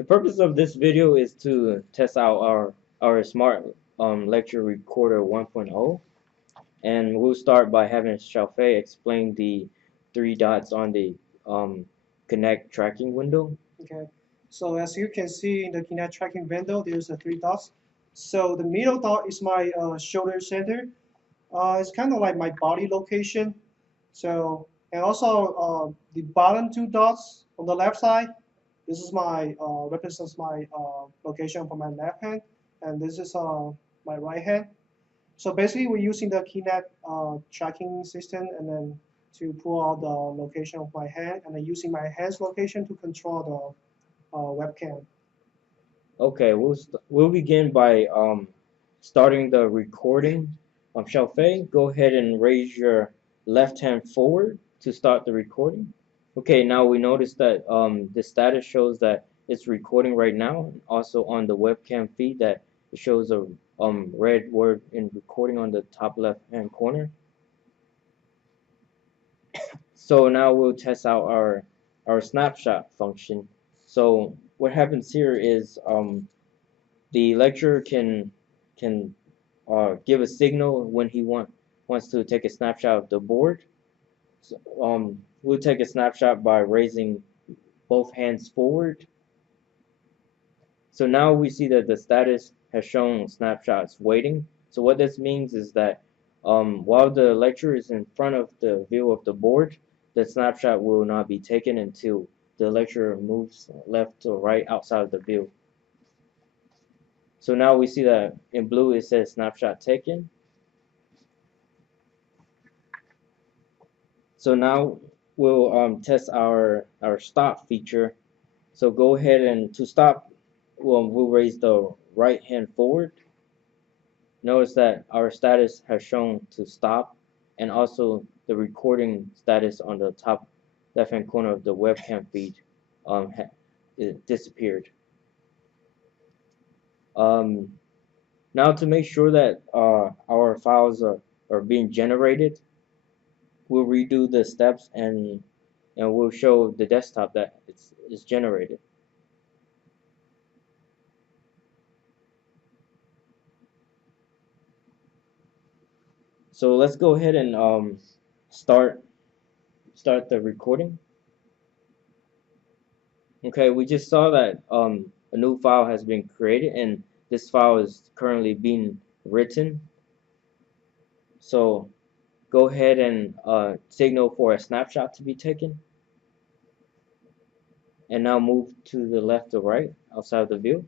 The purpose of this video is to test out our smart lecture recorder 1.0, and we'll start by having Xiaofei explain the three dots on the Connect tracking window. Okay, so as you can see in the Kinect tracking window, there's a three dots. So the middle dot is my shoulder center. It's kind of like my body location. So and also the bottom two dots on the left side, this is my represents my location for my left hand, and this is my right hand. So basically, we're using the Kinect tracking system, and then to pull out the location of my hand, and then using my hand's location to control the webcam. Okay, we'll begin by starting the recording. Xiaofei, go ahead and raise your left hand forward to start the recording. Okay, now we notice that the status shows that it's recording right now. Also on the webcam feed that it shows a red word in recording on the top left hand corner. So now we'll test out our snapshot function. So what happens here is the lecturer can give a signal when he wants to take a snapshot of the board. So, we'll take a snapshot by raising both hands forward. So now we see that the status has shown snapshots waiting. So what this means is that while the lecturer is in front of the view of the board, the snapshot will not be taken until the lecturer moves left or right outside of the view. So now we see that in blue it says snapshot taken. So now we'll test our stop feature. So go ahead and to stop, we'll raise the right hand forward. Notice that our status has shown to stop, and also the recording status on the top left hand corner of the webcam feed it disappeared. Now to make sure that our files are being generated, we'll redo the steps and we'll show the desktop that it's generated. So let's go ahead and start the recording. Okay, we just saw that a new file has been created, and this file is currently being written. So go ahead and signal for a snapshot to be taken, and now move to the left or right outside of the view.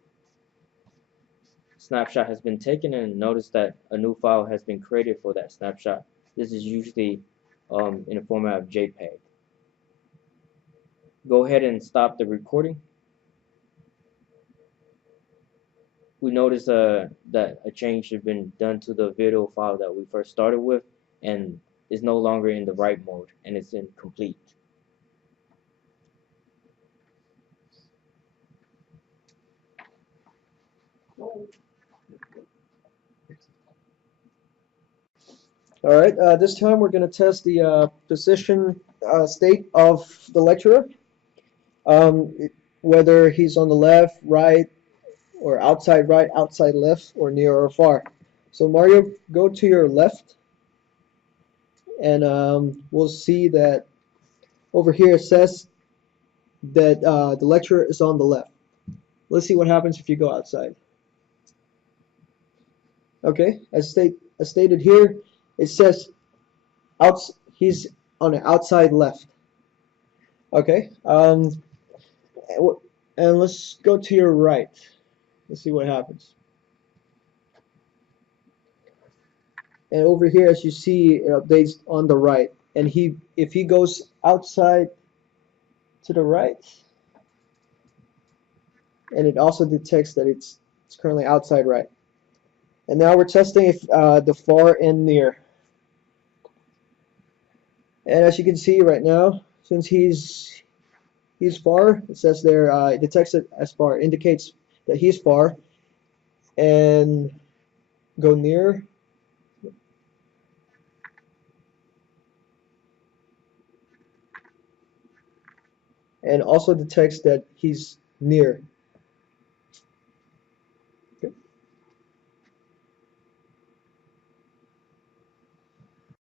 Snapshot has been taken, and notice that a new file has been created for that snapshot. This is usually in the format of JPEG. Go ahead and stop the recording. We notice that a change has been done to the video file that we first started with, and is no longer in the write mode, and it's in complete. All right, this time we're going to test the position state of the lecturer, whether he's on the left, right, or outside right, outside left, or near or far. So Mario, go to your left, and we'll see that over here it says that the lecturer is on the left. Let's see what happens if you go outside. Okay, as stated here, it says he's on the outside left. Okay, and let's go to your right. Let's see what happens. And over here, as you see, it updates on the right. And if he goes outside to the right, and it also detects that it's currently outside right. And now we're testing if the far and near. And as you can see right now, since he's far, it says there it detects it as far, indicates that he's far. And go near. And also detects that he's near.